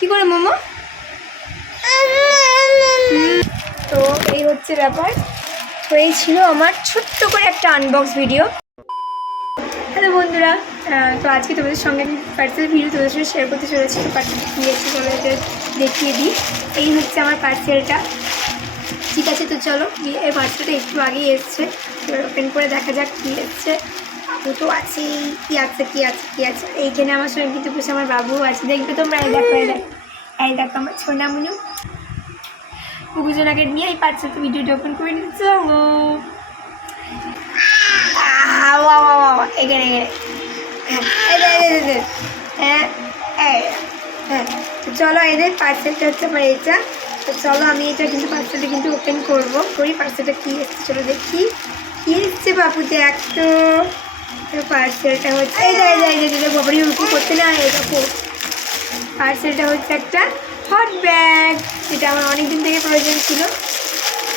কি করে মোমো? তো এই হচ্ছে ব্যাপার। তো এই ছিল আমার ছোট্ট করে একটা আনবক্স ভিডিও। হ্যালো বন্ধুরা, তো আজকে তোমাদের সঙ্গে আমি পার্সেল ভিডিও তোমাদের সঙ্গে শেয়ার করতে চলেছি। তো পার্সেলটা কী এসেছে তোমাদের দেখিয়ে দিই। এই হচ্ছে আমার পার্সেলটা। ঠিক আছে, তো চলো এই পার্সেলটা একটু আগেই এসছে, এবার ওপেন করে দেখা যাক কী এসছে। বাবু তো আছেই, কী আছে কী আছে কী আছে। এইখানে আমার সঙ্গে কিন্তু বসে আমার বাবুও আছে, দেখবে তোমরা। এই দেখো এই দেখো আমার ছোনামুনু বুকুজোনাকে নিয়ে এই পার্সেলটা ভিডিওটা ওপেন করে নিচ্ছে। এখানে হ্যাঁ হ্যাঁ, তো চলো এদের পার্সেলটা হচ্ছে আমার এটা। তো চলো আমি এটা কিন্তু পার্সেলটা কিন্তু ওপেন করি। পার্সেলটা কী এসছে চলো দেখি। কী এসছে বাবু দেখ তো। পার্সেলটা হচ্ছে এই বাবারই উল্টো করতে না। এই দেখো পার্সেলটা হচ্ছে একটা হট ব্যাগ, যেটা আমার অনেক দিন থেকে প্রয়োজন ছিল।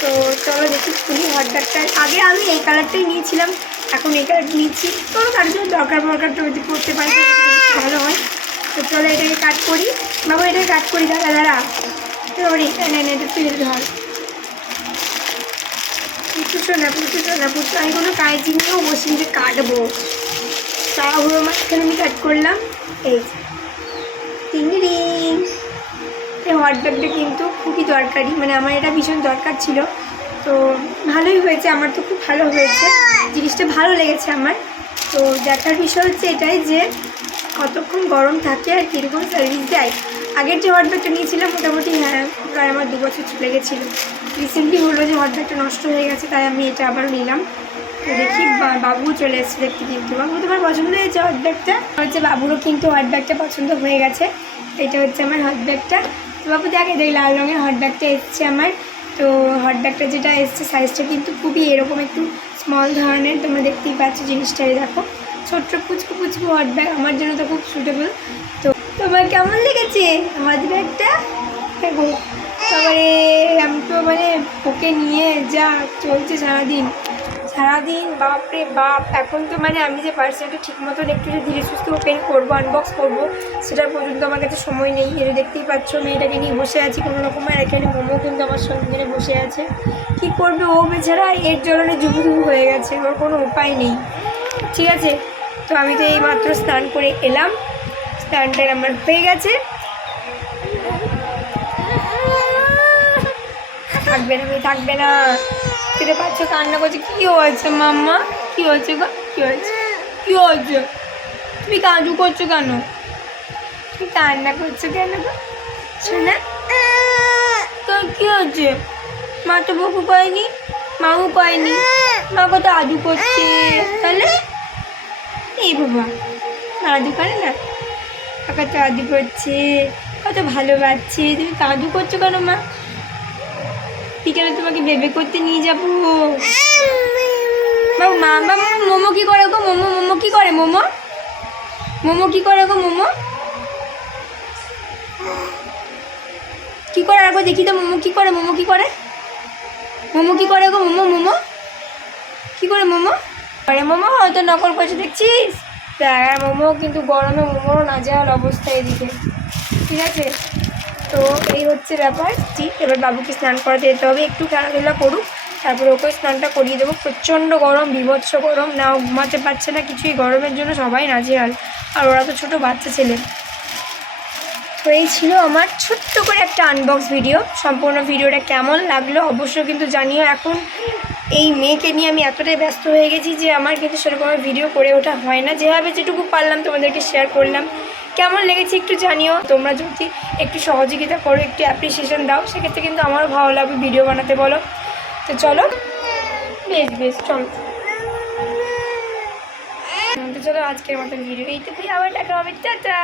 তো চলো দেখি খুলি হট ব্যাগটা। আগে আমি এই কালারটাই নিয়েছিলাম, এখন এই কালারটা নিচ্ছি। চলো তার জন্য দরকারটা যদি করতে পারি ভালো হয়। তো চলো এটাকে কাট করি। বাবা এটাকে কাট করি, দাঁড়া সরি এটা তুই ধর। পুচু আমি কোনো কাঁচি নিয়েও বসি যে কাটবো। তাহলে মাঝখানে আমি কাট করলাম। এই টিং। এই হট ব্যাগটা কিন্তু খুবই দরকারি, মানে আমার এটা ভীষণ দরকার ছিল। তো ভালোই হয়েছে, আমার তো খুব ভালো হয়েছে, জিনিসটা ভালো লেগেছে আমার। তো দেখার বিষয় হচ্ছে এটাই যে কতক্ষণ গরম থাকে আর কীরকম সার্ভিস দেয়। আগের যে হট ব্যাগটা নিয়েছিলাম মোটামুটি প্রায় আমার 2 বছর চলে গেছিলো। রিসেন্টলি হলো যে হট ব্যাগটা নষ্ট হয়ে গেছে, তাই আমি এটা আবার নিলাম। তো দেখি বাবু চলে এসেছে দেখতে, কিন্তু বাবু তোমার পছন্দ হয়েছে হট ব্যাগটা? হচ্ছে বাবুরও কিন্তু হট ব্যাগটা পছন্দ হয়ে গেছে। এটা হচ্ছে আমার হট ব্যাগটা। তো বাবু দেখে লাল রঙের হট ব্যাগটা এসছে আমার। তো হট ব্যাগটা যেটা এসছে সাইজটা কিন্তু খুবই এরকম একটু স্মল ধরনের, তোমরা দেখতেই পাচ্ছ জিনিসটাই দেখো। ছোট্ট পুচকু হট ব্যাগ, আমার জন্য তো খুব সুটেবল। তো তোমার কেমন লেগেছে হট ব্যাগটা? তারপরে আমি তো মানে ওকে নিয়ে যা চলছে সারাদিন বাপরে বাপ। এখন তো মানে আমি যে পার্সেলটা ঠিক মতন একটু যে ধীরে সুস্থ ওপেন করবো, আনবক্স করবো, সেটা পর্যন্ত আমার কাছে সময় নেই। এটা দেখতেই পাচ্ছ মেয়েটাকে নিয়ে বসে আছি কোনো রকম। আর এখানে মোমো কিন্তু আমার সঙ্গে এখানে বসে আছে। কি করবে ও বেচারা, এর জ্বলনে জুবুধুবু হয়ে গেছে, ওর কোনো উপায় নেই। ঠিক আছে, তো আমি তো এই মাত্র স্নান করে এলাম, স্নানটা আমার হয়ে গেছে। থাকবে না খেতে পাচ্ছ, কান্না করছে। কী হয়েছে মাম্মা? কী হয়েছে গো? কী হয়েছে? তুমি কাজু করছো কেন? তুমি কান্না করছো কেন গো শোনা? তো কী হয়েছে? মা তো বকু কয়নি, মাও কয়নি, মা কত আদু করছে। তাহলে এই বাবা আদু করে না, কত আদু করছে, কত ভালোবাসছে। তুমি কাদু করছো কেন মা? বিকেলে তোমাকে বেবে করতে নিয়ে যাবো। মা মোমো কি করে গো? মোমো কি করে? মোমো কি করে গো? মোমো কি করে? আর দেখি তো মোমো কি করে? মোমো কি করে গো? মোমো কি করে? মোমো হয়তো নকল করছে দেখছিস। আর মোমো কিন্তু গরমে মোমোরও নাজেহাল অবস্থা এদিকে। ঠিক আছে, তো এই হচ্ছে ব্যাপার। ঠিক, এবার বাবুকে স্নান করাতে যেতে হবে, একটু খেলাধুলা করুক, তারপরে ওকে স্নানটা করিয়ে দেবো। প্রচণ্ড গরম, বিভৎস গরম, না ঘুমাতে পারছে না কিছুই, গরমের জন্য সবাই নাজেহাল। আর ওরা তো ছোটো বাচ্চা ছেলে। তো এই ছিল আমার ছোট্ট করে একটা আনবক্স ভিডিও। সম্পূর্ণ ভিডিওটা কেমন লাগলো অবশ্যই কিন্তু জানিও। এখন এই মেয়েকে নিয়ে আমি এতটাই ব্যস্ত হয়ে গেছি যে আমার কিন্তু সেরকম ভিডিও করে ওঠা হয় না। যেভাবে যেটুকু পারলাম তোমাদেরকে শেয়ার করলাম। কেমন লেগেছে একটু জানিও। তোমরা যদি একটু সহযোগিতা করো, একটু অ্যাপ্রিসিয়েশন দাও, সেক্ষেত্রে কিন্তু আমারও ভালো লাগবে ভিডিও বানাতে। বলো তো চলো, বেশ চলো। তো চলো আজকের মতন ভিডিও এইটুকুই, আবার দেখা হবে, টাটা।